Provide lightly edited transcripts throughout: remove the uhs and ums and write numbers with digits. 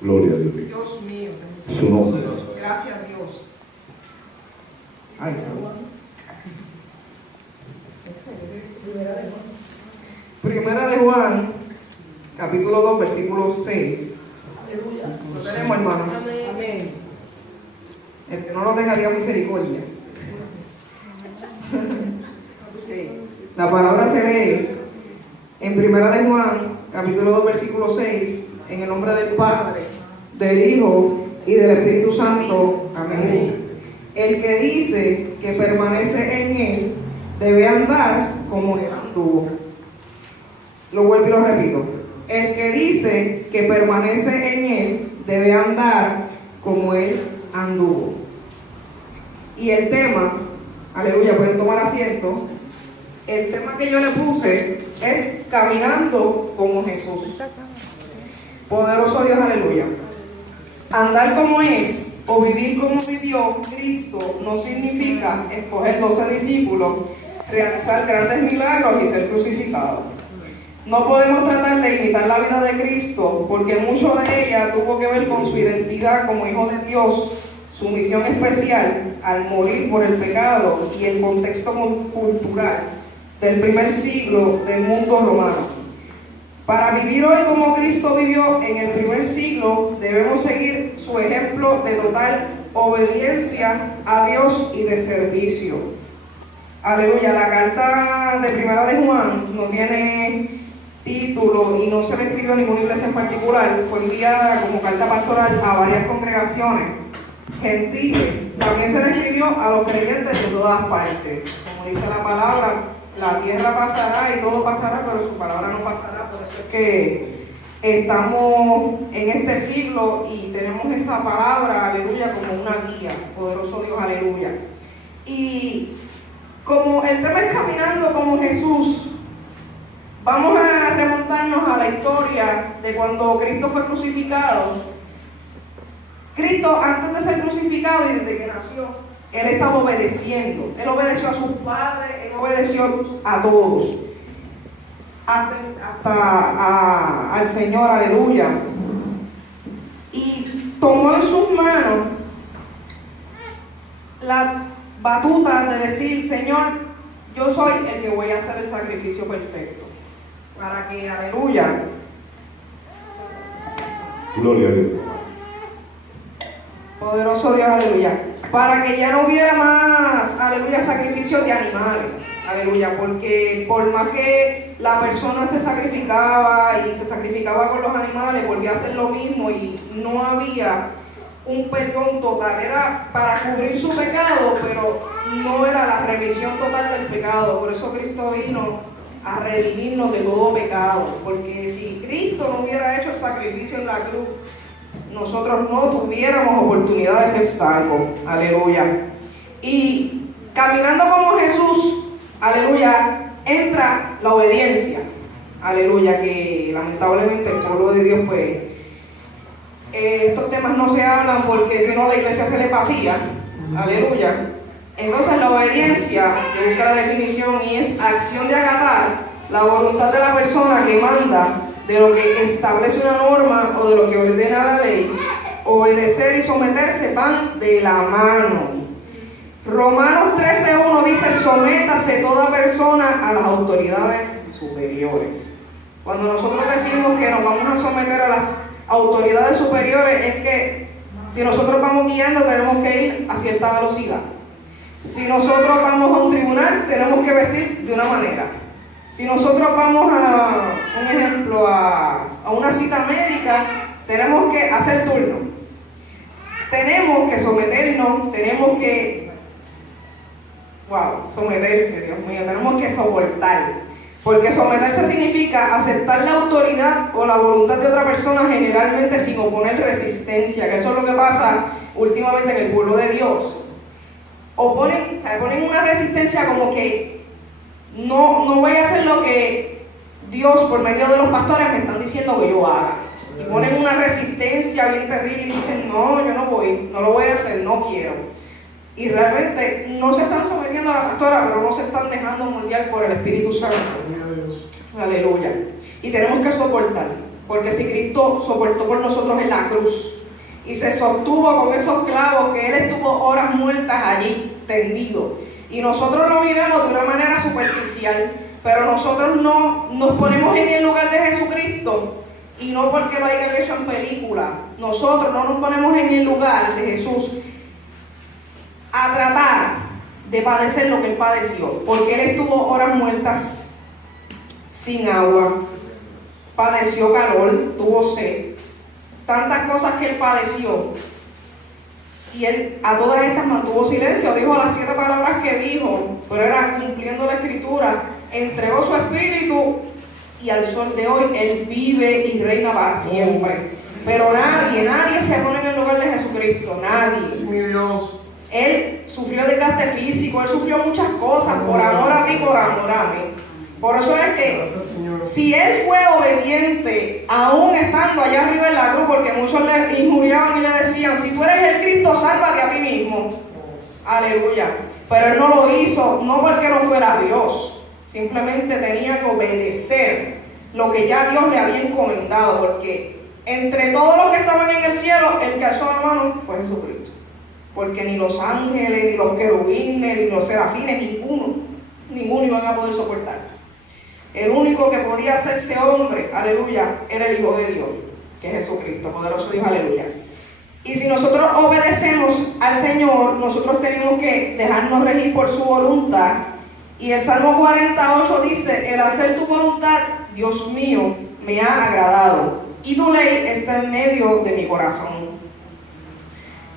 Gloria a Dios. Dios mío. Su nombre. Gracias a Dios. Ay, salud. Primera de Juan, capítulo 2, versículo 6. Lo tenemos, hermano. Amén. El que no lo tenga, Dios misericordia. Sí. La palabra se lee en Primera de Juan, capítulo 2, versículo 6, en el nombre del Padre, del Hijo y del Espíritu Santo. Amén. El que dice que permanece en él debe andar como él anduvo. Lo vuelvo y lo repito. El que dice que permanece en él debe andar como él anduvo. Y el tema, aleluya, pueden tomar asiento. El tema que yo le puse es caminando como Jesús. Poderoso Dios, aleluya. Andar como Él o vivir como vivió Cristo no significa escoger 12 discípulos, realizar grandes milagros y ser crucificados. No podemos tratar de imitar la vida de Cristo porque mucho de ella tuvo que ver con su identidad como Hijo de Dios, su misión especial al morir por el pecado y el contexto cultural del primer siglo del mundo romano. Para vivir hoy como Cristo vivió en el primer siglo, debemos seguir su ejemplo de total obediencia a Dios y de servicio. Aleluya, la carta de Primera de Juan no tiene título y no se le escribió a ninguna iglesia en particular, fue enviada como carta pastoral a varias congregaciones gentiles. También se le escribió a los creyentes de todas partes. Como dice la palabra, la tierra pasará y todo pasará, pero su palabra no pasará. Por eso es que estamos en este siglo y tenemos esa palabra, aleluya, como una guía. Poderoso Dios, aleluya. Y como el tema es caminando como Jesús, vamos a remontarnos a la historia de cuando Cristo fue crucificado. Cristo, antes de ser crucificado y desde que nació, Él estaba obedeciendo. Él obedeció a sus padres, Él obedeció a todos. Hasta al Señor, aleluya. Y tomó en sus manos la batuta de decir: Señor, yo soy el que voy a hacer el sacrificio perfecto. Para que, aleluya. Gloria a Dios. Poderoso Dios, aleluya. Para que ya no hubiera más, aleluya, sacrificios de animales, aleluya, porque por más que la persona se sacrificaba y se sacrificaba con los animales, volvía a hacer lo mismo y no había un perdón total. Era para cubrir su pecado, pero no era la remisión total del pecado. Por eso Cristo vino a redimirnos de todo pecado, porque si Cristo no hubiera hecho el sacrificio en la cruz, nosotros no tuviéramos oportunidad de ser salvos, aleluya. Y caminando como Jesús, aleluya, entra la obediencia, aleluya, que lamentablemente el pueblo de Dios, pues, estos temas no se hablan porque si no la iglesia se le vacía, aleluya. Entonces la obediencia, que busca la definición, y es acción de acatar la voluntad de la persona que manda, de lo que establece una norma o de lo que ordena la ley. Obedecer y someterse van de la mano. Romanos 13:1 dice: sométase toda persona a las autoridades superiores. Cuando nosotros decimos que nos vamos a someter a las autoridades superiores, es que si nosotros vamos guiando, tenemos que ir a cierta velocidad. Si nosotros vamos a un tribunal, tenemos que vestir de una manera. Si nosotros vamos a, un ejemplo, a una cita médica, tenemos que hacer turno. Tenemos que someternos, tenemos que, someterse, Dios mío, tenemos que soportar. Porque someterse significa aceptar la autoridad o la voluntad de otra persona, generalmente sin oponer resistencia, que eso es lo que pasa últimamente en el pueblo de Dios. Ponen una resistencia como que no voy a hacer lo que Dios por medio de los pastores me están diciendo que yo haga. Y ponen una resistencia bien terrible y dicen: no, yo no voy, no lo voy a hacer, no quiero. Y realmente no se están sometiendo a la pastora, pero no se están dejando moldear por el Espíritu Santo. Aleluya. Y tenemos que soportar. Porque si Cristo soportó por nosotros en la cruz y se sostuvo con esos clavos, que Él estuvo horas muertas allí, tendido, y nosotros lo miramos de una manera superficial, pero nosotros no nos ponemos en el lugar de Jesucristo, y no porque lo hayan hecho en película, nosotros no nos ponemos en el lugar de Jesús a tratar de padecer lo que Él padeció, porque Él estuvo horas muertas sin agua, padeció calor, tuvo sed, tantas cosas que Él padeció, y Él a todas estas mantuvo silencio, dijo las 7 palabras que dijo, pero era cumpliendo la Escritura, entregó su espíritu, y al sol de hoy Él vive y reina para siempre. Pero nadie se pone en el lugar de Jesucristo, nadie. Mi Dios. Él sufrió desgaste físico, Él sufrió muchas cosas por amor a ti, por amor a mí. Por eso es que si Él fue obediente, aún estando allá arriba en la cruz, porque muchos le injuriaban y le decían, si tú eres el Cristo, sálvate a ti mismo. Aleluya. Pero Él no lo hizo, no porque no fuera Dios, simplemente tenía que obedecer lo que ya Dios le había encomendado, porque entre todos los que estaban en el cielo, el que alzó la mano fue Jesucristo. Porque ni los ángeles, ni los querubines, ni los serafines, ninguno iban a poder soportar. El único que podía hacerse hombre, aleluya, era el Hijo de Dios, que es Jesucristo, poderoso Dios, aleluya. Y si nosotros obedecemos al Señor, nosotros tenemos que dejarnos regir por su voluntad. Y el Salmo 48 dice, el hacer tu voluntad, Dios mío, me ha agradado, y tu ley está en medio de mi corazón.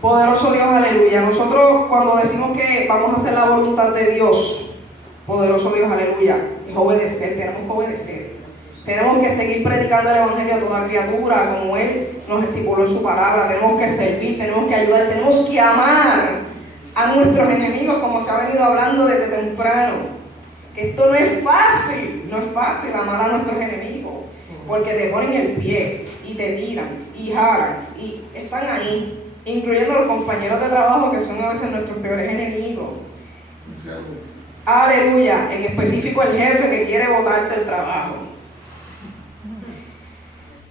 Poderoso Dios, aleluya. Nosotros cuando decimos que vamos a hacer la voluntad de Dios, poderoso Dios, aleluya, es obedecer, tenemos que obedecer. Tenemos que seguir predicando el Evangelio a toda criatura, como Él nos estipuló en su palabra. Tenemos que servir, tenemos que ayudar, tenemos que amar a nuestros enemigos, como se ha venido hablando desde temprano. Que esto no es fácil amar a nuestros enemigos, porque te ponen el pie, y te tiran, y jalan, y están ahí, incluyendo los compañeros de trabajo, que son a veces nuestros peores enemigos. Aleluya, en específico el jefe que quiere botarte el trabajo.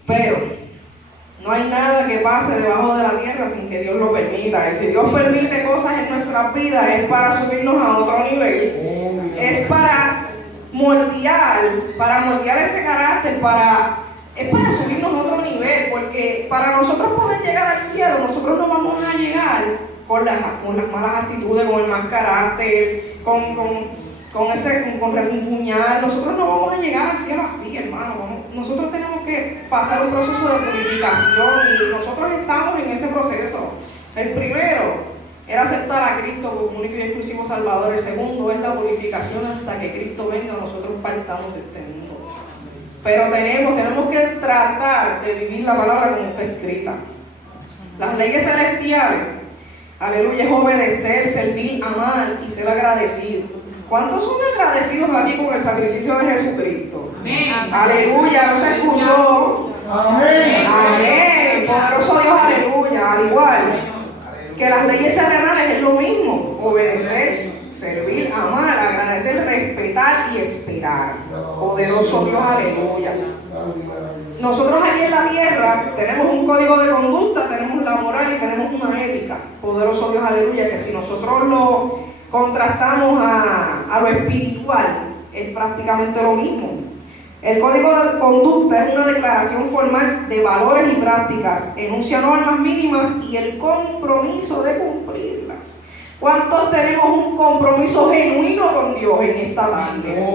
Pero no hay nada que pase debajo de la tierra sin que Dios lo permita. Y si Dios permite cosas en nuestras vidas, es para subirnos a otro nivel. Es para moldear ese carácter, es para subirnos a otro nivel. Porque para nosotros poder llegar al cielo, nosotros no vamos a llegar con las malas actitudes, con el mal carácter, con refunfuñar. Nosotros no vamos a llegar al cielo así, hermano. Nosotros tenemos que pasar un proceso de purificación, y nosotros estamos en ese proceso. El primero era aceptar a Cristo como único y exclusivo Salvador. El segundo es la purificación hasta que Cristo venga, nosotros partamos de este mundo. Pero tenemos que tratar de vivir la palabra como está escrita. Las leyes celestiales, aleluya, es obedecer, servir, amar y ser agradecido. ¿Cuántos son agradecidos aquí con el sacrificio de Jesucristo? Amén. Aleluya, no se escuchó. Amén. Amén. Poderoso Dios, aleluya. Al igual que las leyes terrenales es lo mismo. Obedecer, servir, amar, agradecer, respetar y esperar. Poderoso Dios, aleluya. Nosotros aquí en la tierra tenemos un código de conducta, tenemos la moral y tenemos una ética. Poderoso Dios, aleluya, que si nosotros lo contrastamos a lo espiritual, es prácticamente lo mismo. El código de conducta es una declaración formal de valores y prácticas, enuncia normas mínimas y el compromiso de cumplirlas. ¿Cuántos tenemos un compromiso genuino con Dios en esta tarde?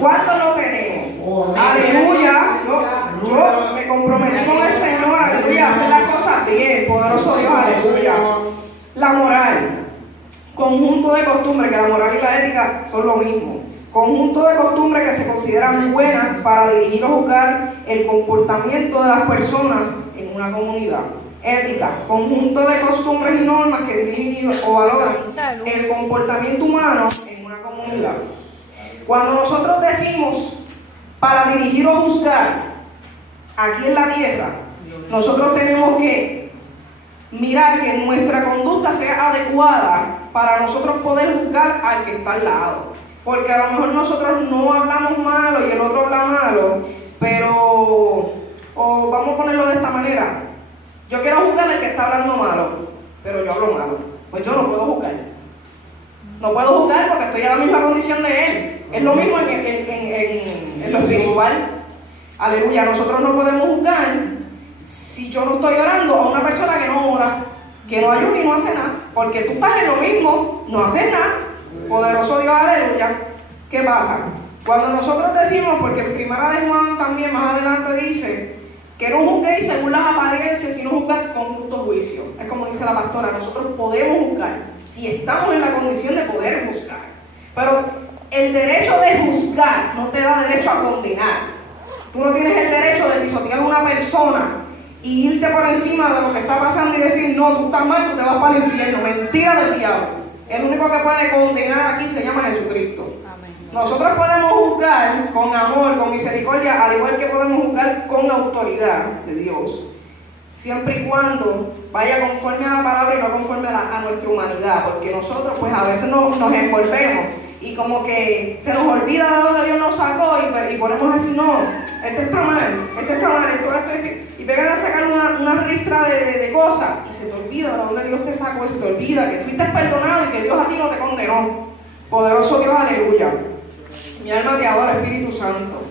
¿Cuántos lo tenemos? Aleluya. Yo me comprometí con el Señor, aleluya, a hacer las cosas bien. Poderoso Dios, aleluya. La moral, conjunto de costumbres, que la moral y la ética son lo mismo. Conjunto de costumbres que se consideran buenas para dirigir o juzgar el comportamiento de las personas en una comunidad. Ética, conjunto de costumbres y normas que dirigen o valoran el comportamiento humano en una comunidad. Cuando nosotros decimos para dirigir o juzgar aquí en la tierra, nosotros tenemos que mirar que nuestra conducta sea adecuada para nosotros poder juzgar al que está al lado. Porque a lo mejor nosotros no hablamos malo y el otro habla malo, pero O vamos a ponerlo de esta manera, yo quiero juzgar al que está hablando malo, pero yo hablo malo, pues yo no puedo juzgar. No puedo juzgar porque estoy en la misma condición de él. Es lo mismo en lo espiritual. Aleluya, nosotros no podemos juzgar si yo no estoy orando a una persona que no ora, que no ayuna y no hace nada, porque tú estás en lo mismo, no haces nada. Poderoso Dios, aleluya. ¿Qué pasa? Cuando nosotros decimos, porque en Primera de Juan también más adelante dice que no juzguéis según las apariencias, sino juzgar con justo juicio. Es como dice la pastora, nosotros podemos juzgar si estamos en la condición de poder juzgar. Pero el derecho de juzgar no te da derecho a condenar. Tú no tienes el derecho de pisotear a una persona y irte por encima de lo que está pasando y decir, no, tú estás mal, tú te vas para el infierno. Mentira del diablo. El único que puede condenar aquí se llama Jesucristo. Nosotros podemos juzgar con amor, con misericordia, al igual que podemos juzgar con autoridad de Dios, siempre y cuando vaya conforme a la palabra y no conforme a nuestra humanidad, porque nosotros pues a veces nos envolvemos y como que se nos olvida de dónde Dios nos sacó y ponemos así, no, este está mal, esto, y pegan a sacar una ristra de cosas y se te olvida de dónde Dios te sacó, y se te olvida que fuiste perdonado y que Dios a ti no te condenó. Poderoso Dios, aleluya. Mi alma te adora, Espíritu Santo.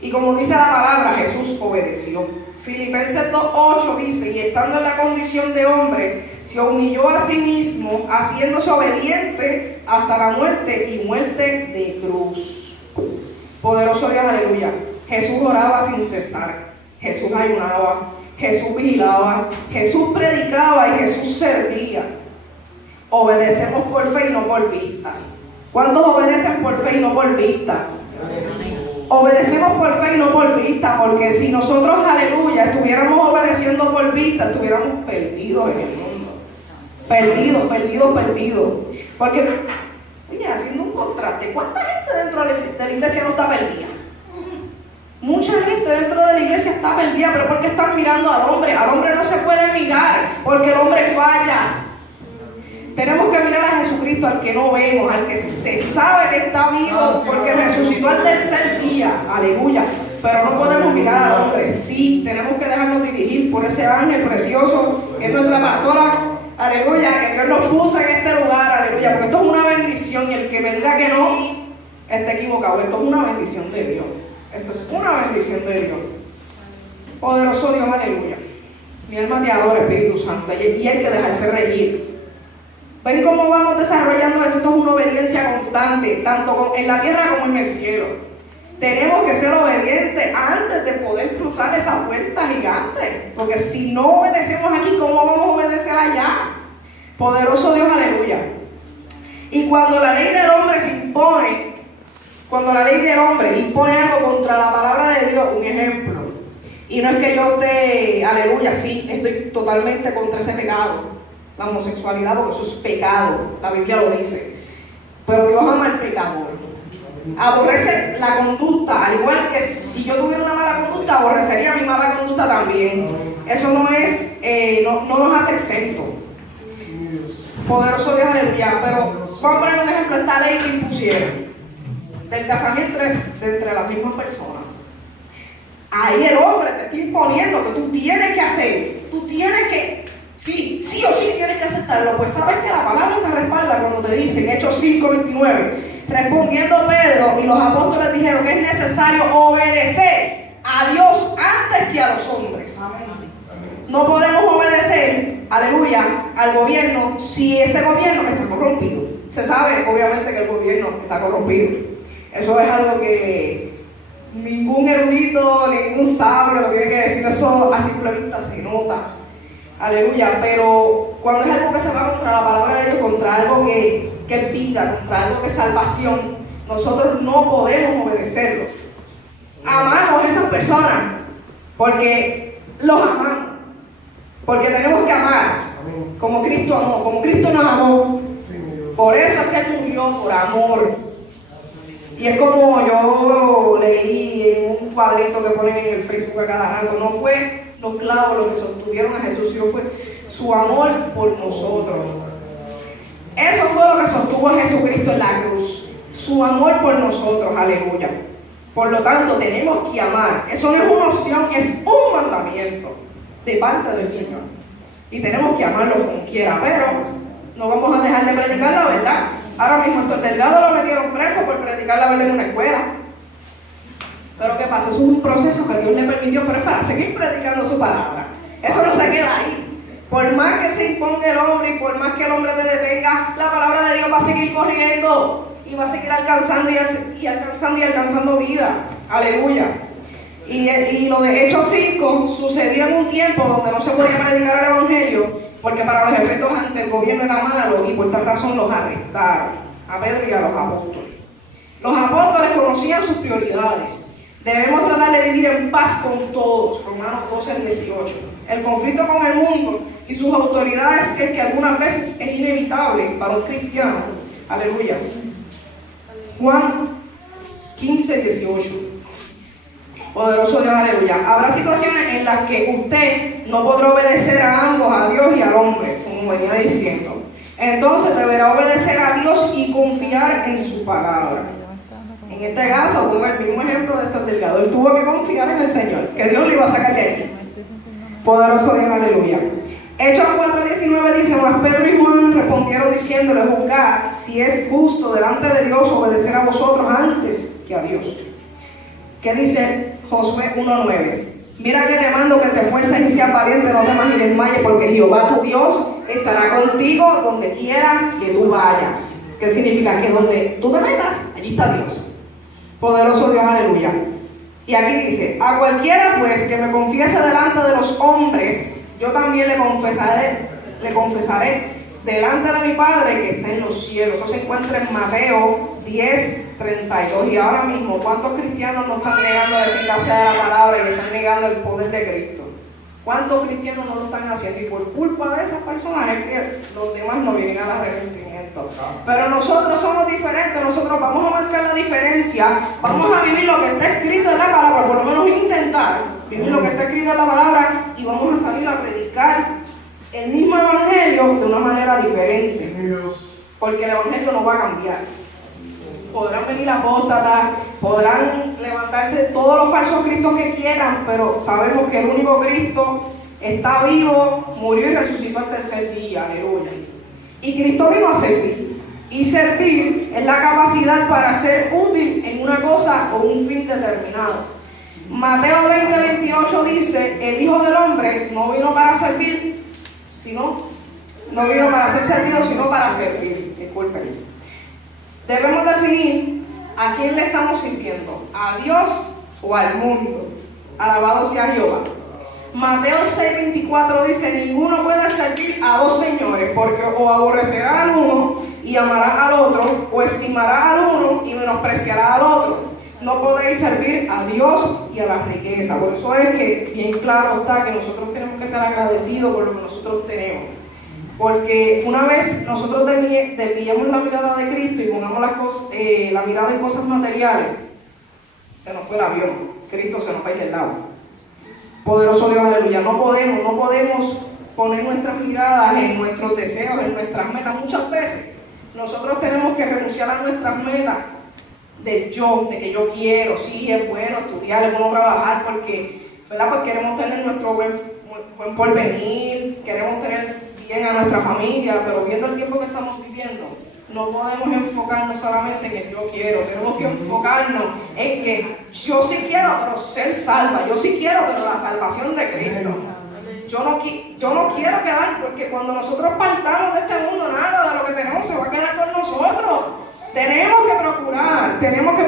Y como dice la palabra, Jesús obedeció. Filipenses 2:8 dice, y estando en la condición de hombre, se humilló a sí mismo, haciéndose obediente hasta la muerte y muerte de cruz. Poderoso Dios, aleluya. Jesús oraba sin cesar, Jesús ayunaba, Jesús vigilaba, Jesús predicaba y Jesús servía. Obedecemos por fe y no por vista. ¿Cuántos obedecen por fe y no por vista? Obedecemos por fe y no por vista, porque si nosotros, aleluya, estuviéramos obedeciendo por vista, estuviéramos perdidos en el mundo. Perdidos. Porque, oye, haciendo un contraste, ¿cuánta gente dentro de la iglesia no está perdida? Mucha gente dentro de la iglesia está perdida, pero porque están mirando al hombre. Al hombre no se puede mirar, porque el hombre falla. Tenemos que mirar a Jesucristo, al que no vemos, al que se sabe que está vivo, porque resucitó al tercer día, aleluya. Pero no podemos mirar al hombre. Sí, tenemos que dejarnos dirigir por ese ángel precioso, que es nuestra pastora, aleluya, que Dios nos puso en este lugar, aleluya, porque esto es una bendición, y el que me diga que no, está equivocado. Esto es una bendición de Dios. Esto es una bendición de Dios. Poderoso Dios, aleluya. Mi alma te adora, Espíritu Santo, y hay que dejarse reír. ¿Ven cómo vamos desarrollando esto? Esto es una obediencia constante, tanto en la tierra como en el cielo. Tenemos que ser obedientes antes de poder cruzar esa puerta gigante, porque si no obedecemos aquí, ¿cómo vamos a obedecer allá? Poderoso Dios, aleluya. Y cuando la ley del hombre se impone, cuando la ley del hombre impone algo contra la palabra de Dios, un ejemplo, y no es que yo esté, aleluya, sí, estoy totalmente contra ese pecado, la homosexualidad, porque eso es pecado, la Biblia lo dice, pero Dios ama al pecador, aborrece la conducta, al igual que si yo tuviera una mala conducta, aborrecería mi mala conducta también. Eso no es, no nos hace exento. Poderoso Dios, aleluya. Pero vamos a poner un ejemplo, esta ley que impusieron del casamiento entre las mismas personas. Ahí el hombre te está imponiendo que tú tienes que hacer, tú tienes que, sí o sí tienes que aceptarlo. Pues sabes que la palabra te respalda cuando te dicen, Hechos 5:29, respondiendo Pedro y los apóstoles dijeron que es necesario obedecer a Dios antes que a los hombres. No podemos obedecer, aleluya, al gobierno si ese gobierno está corrompido. Se sabe obviamente que el gobierno está corrompido. Eso es algo que ningún erudito, ningún sabio lo tiene que decir. Eso a simple vista se nota. Aleluya, pero cuando es algo que se va contra la palabra de Dios, contra algo que es vida, contra algo que es salvación, nosotros no podemos obedecerlo. Amamos a esas personas porque los amamos, porque tenemos que amar como Cristo amó, como Cristo nos amó. Por eso es que Él murió, por amor. Y es como yo leí en un cuadrito que ponen en el Facebook a cada rato, no fue los clavos los que sostuvieron a Jesús, sino fue su amor por nosotros. Eso fue lo que sostuvo a Jesucristo en la cruz, su amor por nosotros, aleluya. Por lo tanto, tenemos que amar. Eso no es una opción, es un mandamiento de parte del Señor. Y tenemos que amarlo como quiera, pero no vamos a dejar de predicar la verdad. Ahora mismo Héctor Delgado lo metieron preso por predicar la verdad en una escuela. Pero ¿qué pasa? Eso es un proceso que Dios le permitió, pero es para seguir predicando su palabra. Eso no se queda ahí. Por más que se imponga el hombre y por más que el hombre te detenga, la palabra de Dios va a seguir corriendo y va a seguir alcanzando y alcanzando vida. Aleluya. Y lo de Hechos 5 sucedió en un tiempo donde no se podía predicar el evangelio, porque para los efectos ante el gobierno era malo y por tal razón los arrestaron, a Pedro y a los apóstoles. Los apóstoles conocían sus prioridades. Debemos tratar de vivir en paz con todos, Romanos 12:18. El conflicto con el mundo y sus autoridades es que algunas veces es inevitable para un cristiano. Aleluya. Juan 15:18. Poderoso Dios, aleluya. Habrá situaciones en las que usted no podrá obedecer a ambos, a Dios y al hombre, como venía diciendo. Entonces deberá obedecer a Dios y confiar en su palabra. En este caso, tuve el mismo ejemplo de Héctor Delgado. Él tuvo que confiar en el Señor, que Dios lo iba a sacar de allí. Poderoso Dios, aleluya. Hechos 4:19 dice: mas Pedro y Juan respondieron diciéndole: juzgad si es justo delante de Dios obedecer a vosotros antes que a Dios. ¿Qué dice Josué 1:9? Mira que te mando que te esfuerces y seas valiente, no temas ni desmayes, porque Jehová tu Dios estará contigo donde quiera que tú vayas. ¿Qué significa? Que donde tú te metas, allí está Dios. Poderoso Dios, aleluya. Y aquí dice: a cualquiera pues que me confiese delante de los hombres, yo también le confesaré delante de mi Padre que está en los cielos. Eso se encuentra en Mateo 10:32. Y ahora mismo, ¿cuántos cristianos no están negando la eficacia de la palabra y están negando el poder de Cristo? ¿Cuántos cristianos no lo están haciendo? Y por culpa de esas personas es que los demás no vienen al arrepentimiento. Pero nosotros somos diferentes, nosotros vamos a marcar la diferencia, vamos a vivir lo que está escrito en la palabra, por lo menos intentar vivir lo que está escrito en la palabra, y vamos a salir a predicar el mismo evangelio de una manera diferente. Porque el evangelio no va a cambiar. Podrán venir apóstatas, podrán levantarse todos los falsos cristos que quieran, pero sabemos que el único Cristo está vivo, murió y resucitó al tercer día. Aleluya. Y Cristo vino a servir. Y servir es la capacidad para ser útil en una cosa o un fin determinado. Mateo 20:28 dice: el Hijo del Hombre no vino para servir, no vino para ser servido, sino para servir. Disculpen. Debemos definir a quién le estamos sirviendo, a Dios o al mundo. Alabado sea Jehová. Mateo 6:24 dice: ninguno puede servir a dos señores, porque o aborrecerá al uno y amará al otro, o estimará al uno y menospreciará al otro. No podéis servir a Dios y a la riqueza. Por eso es que bien claro está que nosotros tenemos que ser agradecidos por lo que nosotros tenemos. Porque una vez nosotros desviamos la mirada de Cristo y pongamos la mirada en cosas materiales, se nos fue el avión. Cristo se nos va a ir del lado. Poderoso Dios, aleluya. No podemos poner nuestras miradas en nuestros deseos, en nuestras metas. Muchas veces nosotros tenemos que renunciar a nuestras metas del yo, de que yo quiero. Sí, es bueno estudiar, es bueno trabajar, porque, ¿verdad? Pues queremos tener nuestro buen porvenir, queremos tener bien a nuestra familia, pero viendo el tiempo que estamos viviendo, no podemos enfocarnos solamente en el yo quiero. Tenemos que enfocarnos en que yo sí quiero, pero ser salva. Yo sí quiero, pero la salvación de Cristo. Yo no quiero quedar, porque cuando nosotros partamos de este mundo, nada de lo que tenemos se va a quedar con nosotros. Tenemos que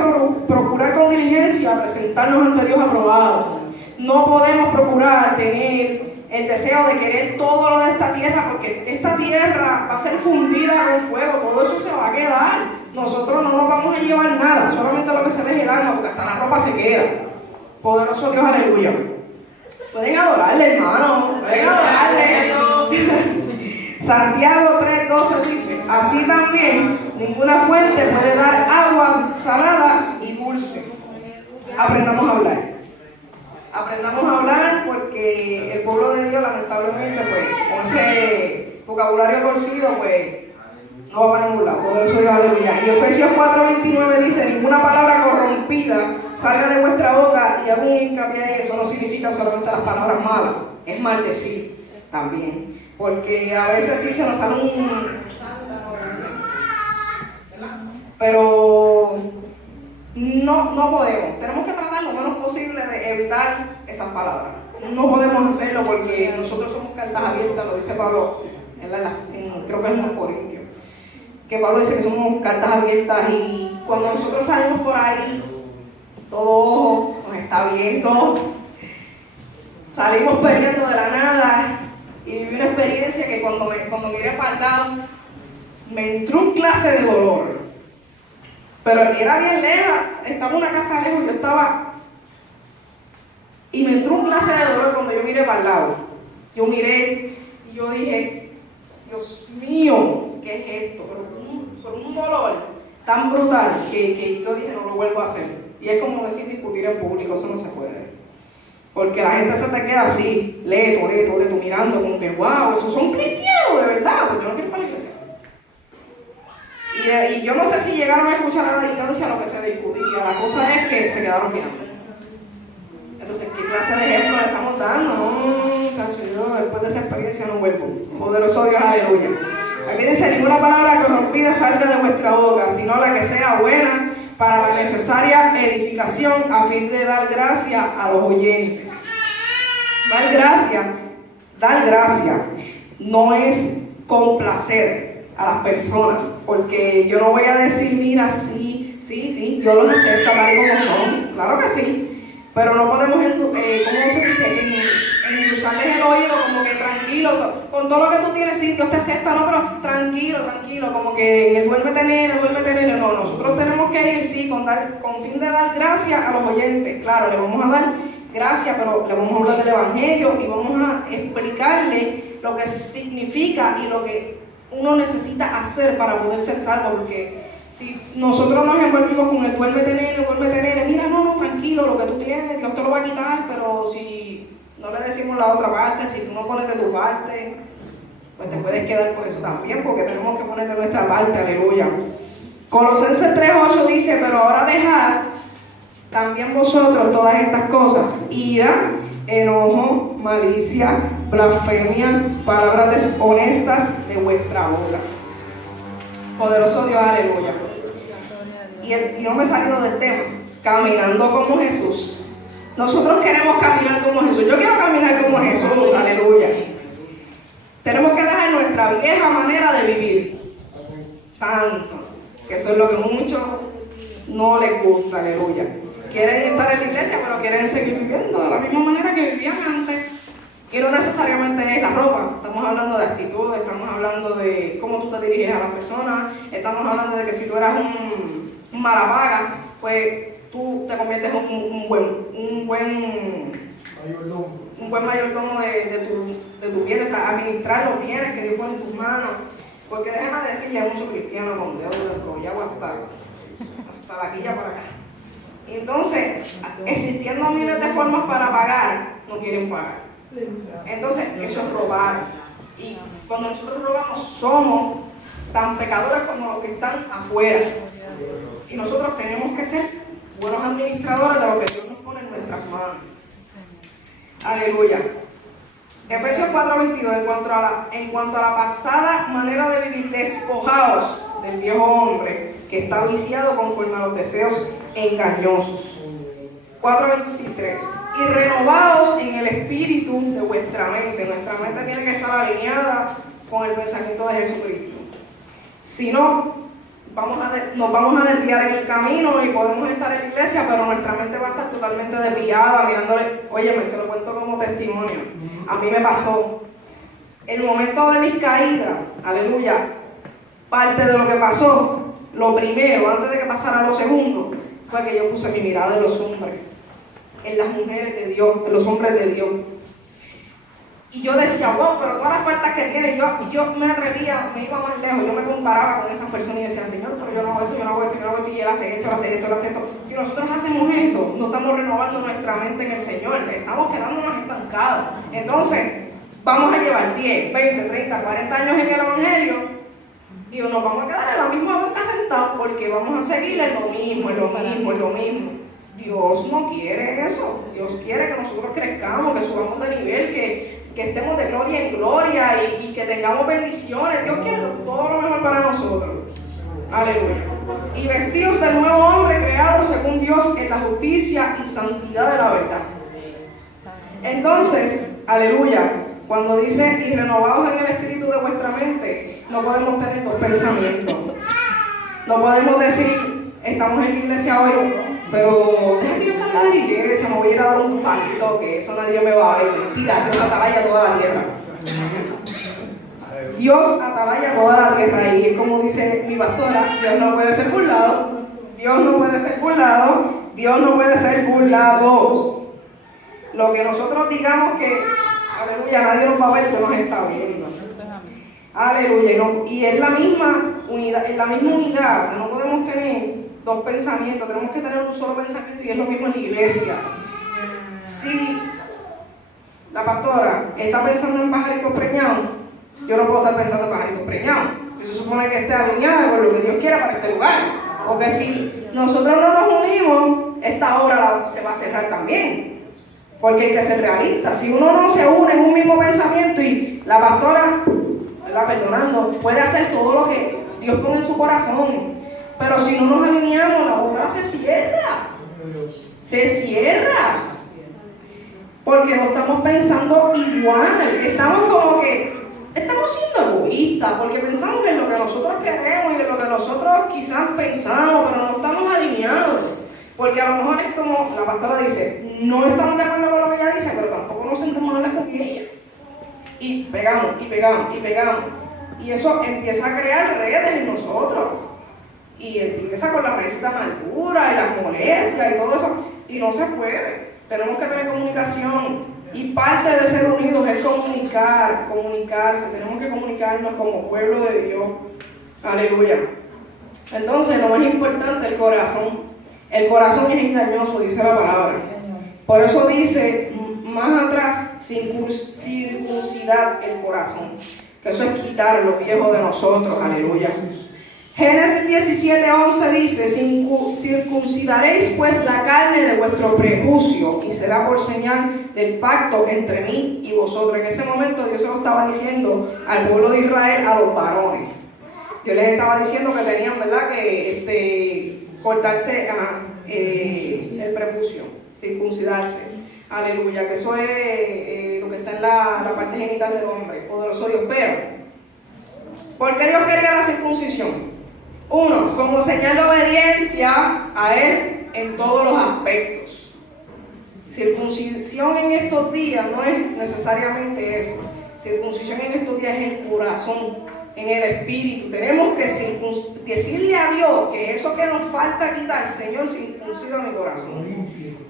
procurar con diligencia presentarnos ante Dios aprobado. No podemos procurar tener el deseo de querer todo lo de esta tierra, porque esta tierra va a ser fundida con fuego, todo eso se va a quedar. Nosotros no nos vamos a llevar nada, solamente lo que se ve el alma, porque hasta la ropa se queda. Poderoso Dios, aleluya. Pueden adorarle, hermano, pueden adorarle a Dios. Santiago 3:12 dice: así también ninguna fuente puede dar agua salada y dulce. Aprendamos a hablar, porque el pueblo de Dios, lamentablemente, pues, con ese vocabulario torcido, pues, no va a ningún lado. Por eso Dios, aleluya. Y Efesios 4:29 dice: ninguna palabra corrompida salga de vuestra boca, y hago un hincapié en eso, no significa solamente las palabras malas, es maldecir también, porque a veces sí se nos sale un... pero no podemos, tenemos que tratar lo menos posible de evitar esas palabras. No podemos hacerlo porque nosotros somos cartas abiertas, lo dice Pablo, creo que es en los Corintios, que Pablo dice que somos cartas abiertas, y cuando nosotros salimos por ahí, todo ojo nos está viendo, salimos peleando de la nada, y viví una experiencia que cuando miré para el lado, me entró un clase de dolor. Pero era bien lejos, estaba en una casa lejos, yo estaba, y me entró un clase de dolor cuando yo miré para el lado. Yo miré y yo dije, Dios mío, ¿qué es esto? Pero un dolor tan brutal que yo dije, no lo vuelvo a hacer. Y es como decir discutir en público, eso no se puede. Porque la gente se te queda así, leto, mirando como que, wow, esos son cristianos, de verdad, pues yo no quiero ir para la iglesia. Y yo no sé si llegaron a escuchar a la distancia lo que se discutía, la cosa es que se quedaron mirando. Entonces, ¿qué clase de ejemplo le estamos dando? No, chacho, yo después de esa experiencia no vuelvo. Poderoso Dios, aleluya. Aquí dice, ninguna palabra corrompida salga de vuestra boca, sino la que sea buena para la necesaria edificación, a fin de dar gracia a los oyentes. Dar gracia no es complacer a las personas, porque yo no voy a decir, mira, sí, yo los acepto tal y como son, claro que sí, pero no podemos, ¿cómo se dice? Endulzarles el oído, como que tranquilo, con todo lo que tú tienes, sí, Dios te acepta, no, pero tranquilo, como que vuélvete nene, no, nosotros tenemos que ir, sí, con fin de dar gracia a los oyentes, claro, le vamos a dar gracias, pero le vamos a hablar del Evangelio y vamos a explicarle lo que significa y lo que uno necesita hacer para poder ser salvo, porque si nosotros nos envolvimos con el vuélvete nene, mira, no, tranquilo, lo que tú tienes, Dios te lo va a quitar, pero si no le decimos la otra parte, si tú no pones de tu parte, pues te puedes quedar por eso también, porque tenemos que poner de nuestra parte, aleluya. Colosenses 3:8 dice, pero ahora dejad también vosotros todas estas cosas, ira, enojo, malicia, blasfemia, palabras deshonestas de vuestra boca. Poderoso Dios, aleluya. Y no me he salido del tema, caminando como Jesús. Nosotros queremos caminar como Jesús. Yo quiero caminar como Jesús, aleluya. Tenemos que dejar nuestra vieja manera de vivir. Santo, que eso es lo que muchos no les gusta, aleluya. Quieren estar en la iglesia, pero quieren seguir viviendo de la misma manera que vivían antes. Y no necesariamente es la ropa, estamos hablando de actitud, estamos hablando de cómo tú te diriges a las personas, estamos hablando de que si tú eras un malapaga, pues tú te conviertes en un buen mayordomo de tu bien, o sea, administrar los bienes que Dios pone en tus manos. Porque déjame decirle a muchos cristianos con dedos de enrollado hasta la quilla para acá. Entonces, existiendo miles de formas para pagar, no quieren pagar. Entonces, eso es robar. Y cuando nosotros robamos, somos tan pecadores como los que están afuera. Y nosotros tenemos que ser buenos administradores de lo que Dios nos pone en nuestras manos. Aleluya. Efesios 4:22, en cuanto a la pasada manera de vivir, despojaos del viejo hombre que está viciado conforme a los deseos engañosos. 4:23, y renovaos en el espíritu de vuestra mente. Nuestra mente tiene que estar alineada con el pensamiento de Jesucristo. Si no, nos vamos a desviar en el camino y podemos estar en la iglesia, pero nuestra mente va a estar totalmente desviada, mirándole. Oye, se lo cuento como testimonio. A mí me pasó. El momento de mis caídas, aleluya, parte de lo que pasó, lo primero, antes de que pasara lo segundo, fue que yo puse mi mirada en los hombres, en las mujeres de Dios, en los hombres de Dios. Y yo decía, wow, pero todas las faltas que tiene, yo me atrevía, me iba más lejos, yo me comparaba con esas personas y decía, Señor, pero yo no hago esto, y él hace esto. Si nosotros hacemos eso, no estamos renovando nuestra mente en el Señor, estamos quedándonos estancados. Entonces, vamos a llevar 10, 20, 30, 40 años en el Evangelio y nos vamos a quedar en la misma boca sentados porque vamos a seguir en lo mismo. Dios no quiere eso. Dios quiere que nosotros crezcamos, que subamos de nivel, que estemos de gloria en gloria y que tengamos bendiciones. Dios quiere todo lo mejor para nosotros. Aleluya. Y vestidos del nuevo hombre creado según Dios en la justicia y santidad de la verdad. Entonces, aleluya, cuando dice y renovados en el espíritu de vuestra mente, no podemos tener dos pensamientos. No podemos decir, estamos en la iglesia hoy, pero déjame que yo salga de la iglesia, me voy a ir a dar un pacto, que eso nadie me va a ver. Mentira, Dios atabaya toda la tierra. Dios atabaya toda la tierra, y es como dice mi pastora, Dios no puede ser burlado, Dios no puede ser burlado, Dios no puede ser burlado. Lo que nosotros digamos que, aleluya, nadie nos va a ver, que nos está viendo. Aleluya, y es la misma unidad, o sea, no podemos tener dos pensamientos, tenemos que tener un solo pensamiento, y es lo mismo en la iglesia. Si la pastora está pensando en pajaritos preñados, yo no puedo estar pensando en pajaritos preñados. Yo se supone que esté alineada con lo que Dios quiera para este lugar. Porque si nosotros no nos unimos, esta obra se va a cerrar también. Porque hay que ser realista. Si uno no se une en un mismo pensamiento y la pastora, perdonando, puede hacer todo lo que Dios pone en su corazón, pero si no nos alineamos, la obra se cierra. Se cierra. Porque no estamos pensando igual. Estamos siendo egoístas, porque pensamos en lo que nosotros queremos y en lo que nosotros quizás pensamos, pero no estamos alineados. Porque a lo mejor es como la pastora dice, no estamos de acuerdo con lo que ella dice, pero tampoco nos sentimos mal con ella. Y pegamos, y pegamos, y pegamos. Y eso empieza a crear redes en nosotros. Y empieza con la raíz de amargura y las molestias y todo eso. Y no se puede. Tenemos que tener comunicación. Y parte de ser unidos es comunicarse. Tenemos que comunicarnos como pueblo de Dios. Aleluya. Entonces, lo más importante, el corazón. El corazón es engañoso, dice la palabra. Por eso dice, más atrás, circuncidar el corazón. Que eso es quitar lo viejo de nosotros. Aleluya. Génesis 17:11 dice, circuncidaréis pues la carne de vuestro prepucio y será por señal del pacto entre mí y vosotros. En ese momento Dios se lo estaba diciendo al pueblo de Israel, a los varones. Dios les estaba diciendo que tenían, ¿verdad?, que cortarse el prepucio, circuncidarse. Aleluya, que eso es lo que está en la parte genital del hombre, poderoso Dios. Pero, ¿por qué Dios quería la circuncisión? Uno, como señal de obediencia a Él en todos los aspectos. Circuncisión en estos días no es necesariamente eso. Circuncisión en estos días es el corazón, en el espíritu. Tenemos que decirle a Dios que eso que nos falta quitar, Señor, circuncida mi corazón.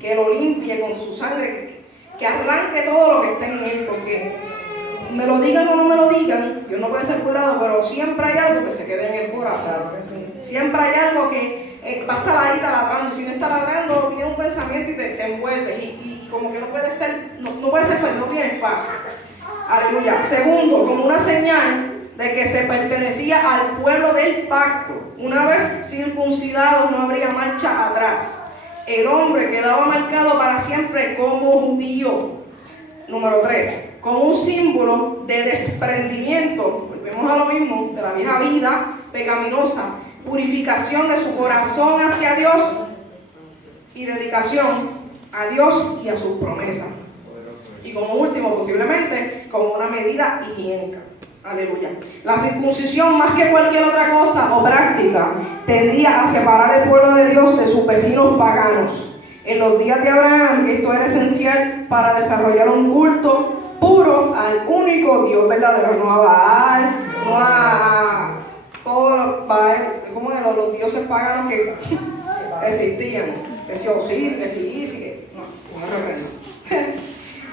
Que lo limpie con su sangre, que arranque todo lo que está en Él, porque me lo digan o no me lo digan, Dios no puede ser burlado, pero siempre hay algo que se quede en el corazón. Siempre hay algo que va a estar ahí taladrando. Si no está taladrando, viene un pensamiento y te envuelve. Y como que no puede ser, pues no tienes paz. Aleluya. Segundo, como una señal de que se pertenecía al pueblo del pacto. Una vez circuncidados no habría marcha atrás. El hombre quedaba marcado para siempre como judío. Número 3. Como un símbolo de desprendimiento, volvemos a lo mismo, de la vieja vida pecaminosa, purificación de su corazón hacia Dios y dedicación a Dios y a sus promesas. Y como último, posiblemente, como una medida higiénica. Aleluya. La circuncisión, más que cualquier otra cosa o práctica, tendía a separar el pueblo de Dios de sus vecinos paganos. En los días de Abraham, esto era esencial para desarrollar un culto puro al único Dios verdadero, no a Baal, no a todos los dioses paganos que existían, que si Osiris, que si Isis, que no reprendo.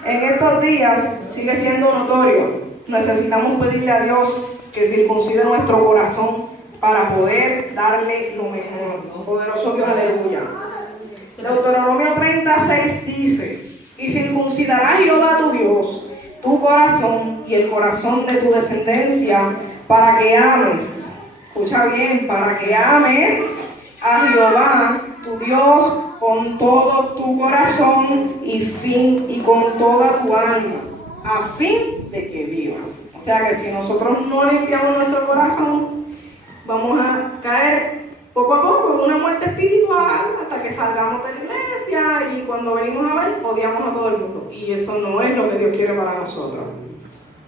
En estos días sigue siendo notorio. Necesitamos pedirle a Dios que circuncide nuestro corazón para poder darle lo mejor. Poderoso Dios, aleluya. Deuteronomio 36 dice, y circuncidará Jehová tu Dios tu corazón y el corazón de tu descendencia para que ames, escucha bien, para que ames a Jehová tu Dios con todo tu corazón y con toda tu alma, a fin de que vivas. O sea que si nosotros no limpiamos nuestro corazón, vamos a caer poco a poco en una muerte espiritual hasta que salgamos de la iglesia y cuando venimos a ver, odiamos a todo el mundo. Y eso no es lo que Dios quiere para nosotros.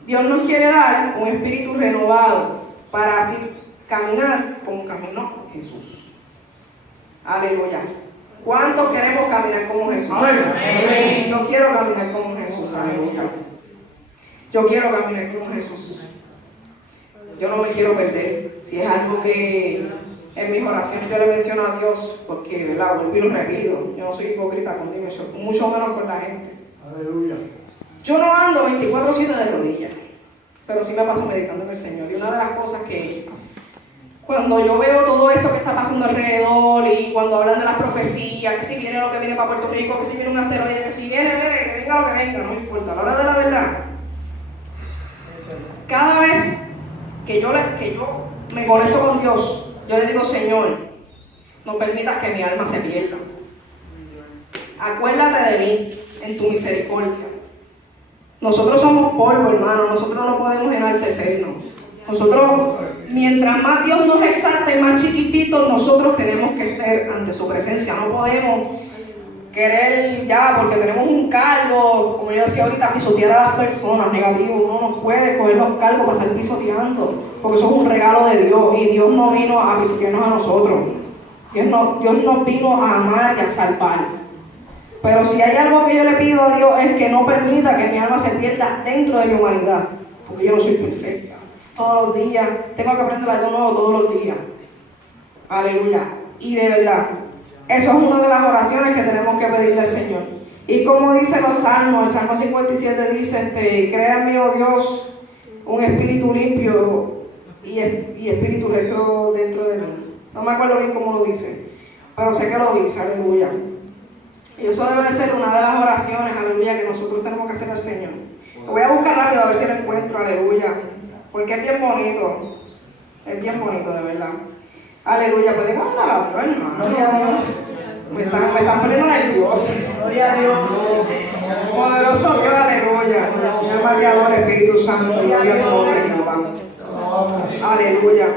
Dios nos quiere dar un espíritu renovado para así caminar como caminó Jesús. Aleluya. ¿Cuántos queremos caminar como Jesús? Amén. Yo quiero caminar como Jesús. Aleluya. Yo quiero caminar como Jesús. Yo no me quiero perder. Si es algo que en mis oraciones yo le menciono a Dios, porque, ¿verdad? Vuelvo y lo repito. Yo no soy hipócrita contigo, mucho menos con la gente. Aleluya. Yo no ando 24/7 de rodillas, pero sí me paso meditando en el Señor. Y una de las cosas que, cuando yo veo todo esto que está pasando alrededor y cuando hablan de las profecías, que si viene lo que viene para Puerto Rico, que si viene un asteroide, que si viene, que venga lo que venga, no me importa. A la hora de la verdad, cada vez que yo me conecto con Dios, yo le digo, Señor, no permitas que mi alma se pierda. Acuérdate de mí en tu misericordia. Nosotros somos polvo, hermano, nosotros no podemos enaltecernos. Nosotros, mientras más Dios nos exalte, más chiquititos nosotros tenemos que ser ante su presencia. No podemos querer ya, porque tenemos un cargo, como yo decía ahorita, pisotear a las personas, negativo. Uno no puede coger los cargos para estar pisoteando, porque eso es un regalo de Dios, y Dios no vino a pisotearnos a nosotros. Dios nos vino a amar y a salvar. Pero si hay algo que yo le pido a Dios es que no permita que mi alma se pierda dentro de mi humanidad, porque yo no soy perfecta. Todos los días, tengo que aprender algo nuevo todos los días. Aleluya. Y de verdad, eso es una de las oraciones que tenemos que pedirle al Señor. Y como dice los salmos, el Salmo 57 dice, crea en mí, oh Dios, un espíritu limpio y espíritu recto dentro de mí. No me acuerdo bien cómo lo dice, pero sé que lo dice, aleluya. Y eso debe ser una de las oraciones, aleluya, que nosotros tenemos que hacer al Señor. Lo voy a buscar rápido a ver si lo encuentro, aleluya. Porque es bien bonito. Es bien bonito, de verdad. Aleluya, podemos dar la gloria, hermano. Gloria a Dios. Me están poniendo nerviosa. Gloria a Dios. Poderoso Dios, aleluya. Dios María, Espíritu Santo, gloria a tu nombre, Jehová. Aleluya.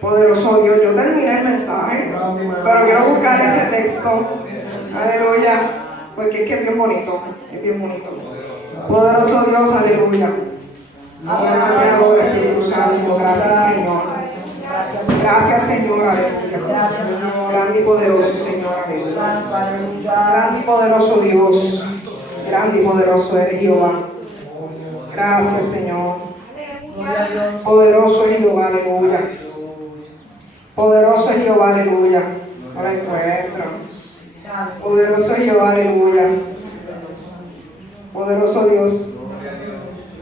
Poderoso Dios, yo terminé el mensaje, pero quiero buscar ese texto. Aleluya, porque es que es bien bonito, es bien bonito. Poderoso Dios, aleluya. Espíritu Santo, gracias Señor. Gracias Señor, aleluya. Grande y poderoso Señor, aleluya. Grande y poderoso Dios. Grande y poderoso eres Jehová. Gracias Señor. Poderoso es Jehová, aleluya. Poderoso es Jehová, aleluya. Ahora encuentro. Poderoso es Jehová, aleluya. Poderoso Dios.